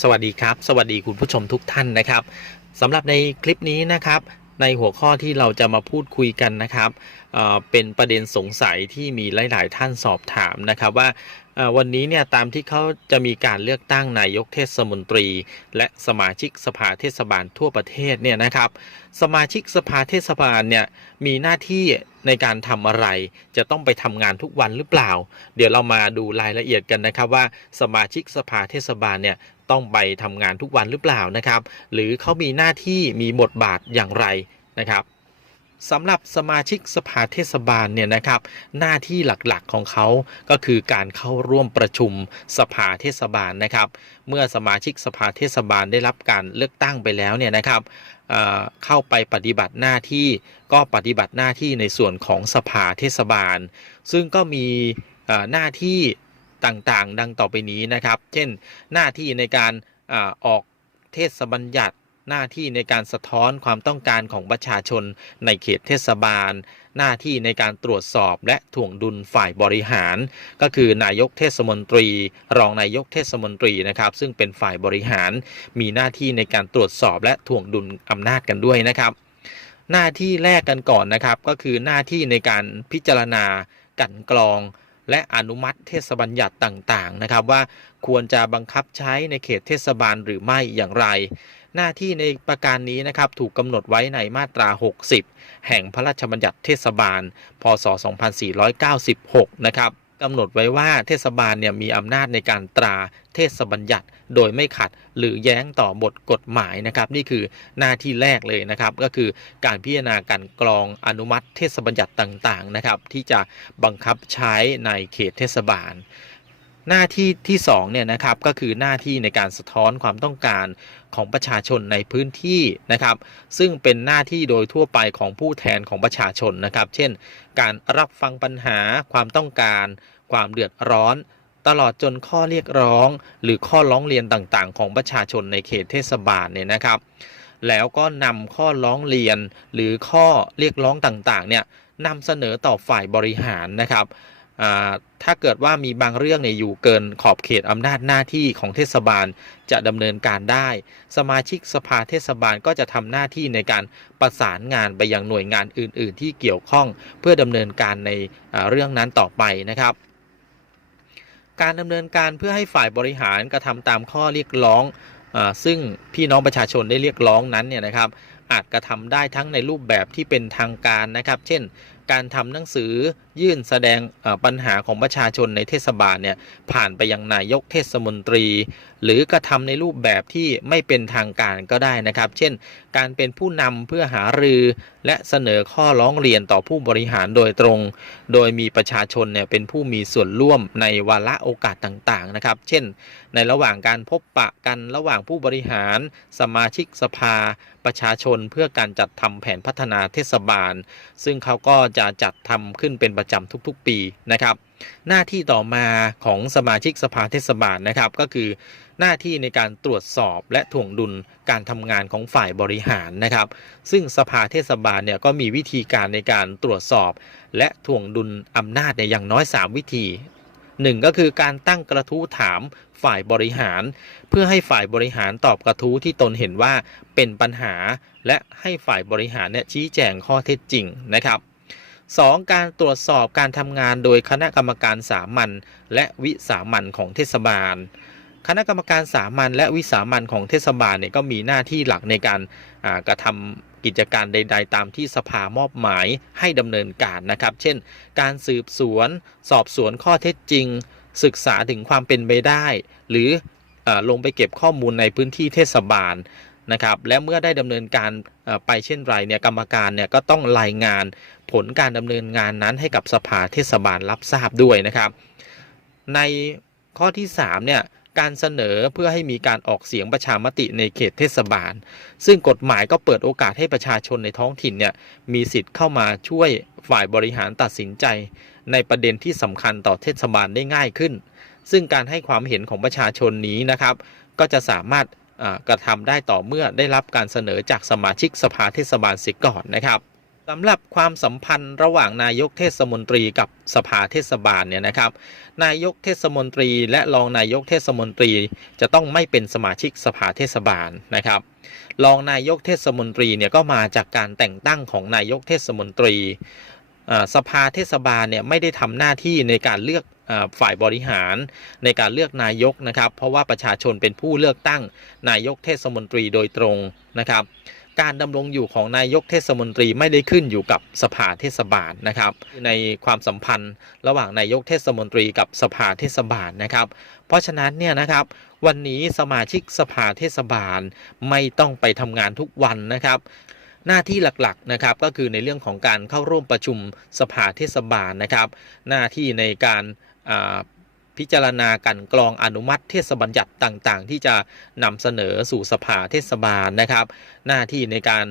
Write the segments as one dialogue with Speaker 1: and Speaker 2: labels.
Speaker 1: สวัสดีครับ สวัสดีคุณผู้ชมทุกท่านนะครับสำหรับในคลิปนี้นะครับ ในหัวข้อที่เราจะมาพูดคุยกันนะครับเเป็นประเด็นสงสัยที่มีหลาย ๆ ท่านสอบถามนะครับว่าวันนี้เนี่ยตามที่เขาจะมีการเลือกตั้งนายกเทศมนตรี และสมาชิกสภาเทศบาลทั่วประเทศเนี่ยนะครับ สมาชิกสภาเทศบาลเนี่ยมีหน้าที่ในการทำอะไร จะต้องไปทำงานทุกวันหรือเปล่า เดี๋ยวเรามาดูรายละเอียดกันนะครับว่าสมาชิกสภาเทศบาลเนี่ย ต้องไปทำงานทุกวันหรือเปล่านะครับ หรือเขามีหน้าที่มีบทบาทอย่างไรนะครับสำหรับสมาชิกสภาเทศบาลเนี่ยนะครับ หน้าที่หลักๆของเขาก็คือการเข้าร่วมประชุมสภาเทศบาลนะครับ เมื่อสมาชิกสภาเทศบาลได้รับการเลือกตั้งไปแล้วเนี่ยนะครับเเข้าไปปฏิบัติหน้าที่ก็ปฏิบัติหน้าที่ในส่วนของสภาเทศบาล ซึ่งก็มีหน้าที่ ต่างๆ ดังต่อไปนี้นะครับ เช่น หน้าที่ในการอออกเทศบัญญัติหน้าที่ในการสะท้อนความต้องการของประชาชนในเขตเทศบาล หน้าที่ในการตรวจสอบและถ่วงดุลฝ่ายบริหาร ก็คือนายกเทศมนตรี รองนายกเทศมนตรีนะครับ ซึ่งเป็นฝ่ายบริหาร มีหน้าที่ในการตรวจสอบและถ่วงดุลอำนาจกันด้วยนะครับ หน้าที่แรกกันก่อนนะครับ ก็คือหน้าที่ในการพิจารณากันกรอง และอนุมัติเทศบัญญัติต่างๆนะครับว่าควรจะบังคับใช้ในเขตเทศบาลหรือไม่อย่างไร หน้าที่ในประการนี้นะครับถูกกำหนดไว้ในมาตรา 60 แห่งพระราชบัญญัติเทศบาล พศ 2496 นะครับ กำหนดไว้ว่าเทศบาลเนี่ยมีอำนาจในการตราเทศบัญญัติโดยไม่ขัดหรือแย้งต่อบทกฎหมายนะครับ นี่คือหน้าที่แรกเลยนะครับ ก็คือการพิจารณาการกรองอนุมัติเทศบัญญัติต่างๆนะครับ ที่จะบังคับใช้ในเขตเทศบาล หน้าที่ที่2เนี่ยนะครับก็คือหน้าที่ในการสะท้อนความต้องการของประชาชนในพื้นที่นะครับ ซึ่งเป็นหน้าที่โดยทั่วไปของผู้แทนของประชาชนนะครับ เช่น การรับฟังปัญหาความต้องการ ความเดือดร้อน ตลอดจนข้อเรียกร้อง หรือข้อร้องเรียนต่างๆ ของประชาชนในเขตเทศบาลเนี่ยนะครับ แล้วก็นำข้อร้องเรียนหรือข้อเรียกร้องต่างๆเนี่ยนำเสนอต่อฝ่ายบริหารนะครับ ถ้าเกิดว่ามีบางเรื่องเนี่ยอยู่เกินขอบเขตอำนาจหน้าที่ของเทศบาลจะดำเนินการได้ สมาชิกสภาเทศบาลก็จะทำหน้าที่ในการประสานงานไปยังหน่วยงานอื่น ๆ ที่เกี่ยวข้องเพื่อดำเนินการในเรื่องนั้นต่อไปนะครับการดำเนินการเพื่อให้ฝ่ายบริหารกระทำตามข้อเรียกร้องอซึ่งพี่น้องประชาชนได้เรียกร้องนั้นเนี่ยนะครับ อาจกระทำได้ทั้งในรูปแบบที่เป็นทางการนะครับ เช่น การทำหนังสือยื่นแสดงปัญหาของประชาชนในเทศบาลเนี่ยผ่านไปยังนายกเทศมนตรี หรือกระทำในรูปแบบที่ไม่เป็นทางการก็ได้นะครับ เช่น การเป็นผู้นำเพื่อหารือ และเสนอข้อร้องเรียนต่อผู้บริหารโดยตรง โดยมีประชาชนเนี่ยเป็นผู้มีส่วนร่วมในวาระโอกาสต่างๆนะครับ เช่น ในระหว่างการพบปะกันระหว่างผู้บริหาร สมาชิกสภา ประชาชนเพื่อการจัดทำแผนพัฒนาเทศบาล ซึ่งเขาก็จะจัดทำขึ้นเป็นประจำทุกๆปีนะครับ หน้าที่ต่อมาของสมาชิกสภาเทศบาลนะครับ ก็คือหน้าที่ในการตรวจสอบและถ่วงดุลการทำงานของฝ่ายบริหารนะครับ ซึ่งสภาเทศบาลเนี่ยก็มีวิธีการในการตรวจสอบ และถ่วงดุลอำนาจในอย่างน้อย 3 วิธีหนึ่งก็คือการตั้งกระทู้ถามฝ่ายบริหาร เพื่อให้ฝ่ายบริหารตอบกระทู้ที่ตนเห็นว่าเป็นปัญหา และให้ฝ่ายบริหารเนี่ยชี้แจงข้อเท็จจริงนะครับ 2. การตรวจสอบการทำงานโดยคณะกรรมการสามัญและวิสามัญของเทศบาล คณะกรรมการสามัญและวิสามัญของเทศบาลเนี่ยก็มีหน้าที่หลักในการกระทำกิจการใด ๆ ตามที่สภามอบหมายให้ดำเนินการนะครับ เช่น การสืบสวน สอบสวนข้อเท็จจริง ศึกษาถึงความเป็นไปได้ หรืออลงไปเก็บข้อมูลในพื้นที่เทศบาลนะครับ และเมื่อได้ดำเนินการไปเช่นไรเนี่ยกรรมการเนี่ยก็ต้องรายงาน ผลการดำเนินงานนั้นให้กับสภาเทศบาลรับทราบด้วยนะครับ ในข้อที่3เนี่ยการเสนอเพื่อให้มีการออกเสียงประชามติในเขตเทศบาล ซึ่งกฎหมายก็เปิดโอกาสให้ประชาชนในท้องถิ่นเนี่ยมีสิทธิ์เข้ามาช่วยฝ่ายบริหารตัดสินใจ ในประเด็นที่สำคัญต่อเทศบาลได้ง่ายขึ้น ซึ่งการให้ความเห็นของประชาชนนี้นะครับ ก็จะสามารถกระทำได้ต่อเมื่อได้รับการเสนอจากสมาชิกสภาเทศบาลเสียก่อนนะครับ สำหรับความสัมพันธ์ระหว่างนายกเทศมนตรีกับสภาเทศบาลเนี่ยนะครับ นายกเทศมนตรีและรองนายกเทศมนตรีจะต้องไม่เป็นสมาชิกสภาเทศบาลนะครับ รองนายกเทศมนตรีเนี่ยก็มาจากการแต่งตั้งของนายกเทศมนตรีสภาเทศบาลเนี่ยไม่ได้ทำหน้าที่ในการเลือกฝ่ายบริหารในการเลือกนายกนะครับ เพราะว่าประชาชนเป็นผู้เลือกตั้งนายกเทศมนตรีโดยตรงนะครับ การดำรงอยู่ของนายกเทศมนตรีไม่ได้ขึ้นอยู่กับสภาเทศบาลนะครับ ในความสัมพันธ์ระหว่างนายกเทศมนตรีกับสภาเทศบาลนะครับ เพราะฉะนั้นเนี่ยนะครับวันนี้สมาชิกสภาเทศบาลไม่ต้องไปทำงานทุกวันนะครับหน้าที่หลักๆนะครับก็คือในเรื่องของการเข้าร่วมประชุมสภาเทศบาลนะครับ หน้าที่ในการอ่า พิจารณากันกรองอนุมัติเทศบัญญัติต่างๆ ที่จะนำเสนอสู่สภาเทศบาลนะครับ หน้าที่ในการ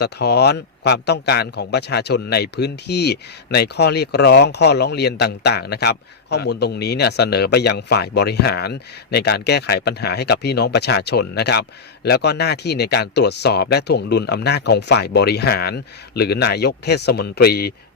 Speaker 1: สะท้อนความต้องการของประชาชนในพื้นที่ในข้อเรียกร้องข้อร้องเรียนต่างๆนะครับ ข้อมูลตรงนี้เนี่ยเสนอไปยังฝ่ายบริหาร ในการแก้ไขปัญหาให้กับพี่น้องประชาชนนะครับ แล้วก็หน้าที่ในการตรวจสอบและถ่วงดุลอำนาจของฝ่ายบริหาร หรือนายกเทศมนตรี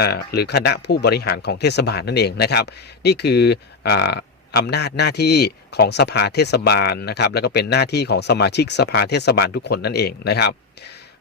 Speaker 1: นะหรือคณะผู้บริหารของเทศบาลนั่นเองนะครับ นี่คือออำนาจหน้าที่ของสภาเทศบาลนะครับ แล้วก็เป็นหน้าที่ของสมาชิกสภาเทศบาลทุกคนนั่นเองนะครับ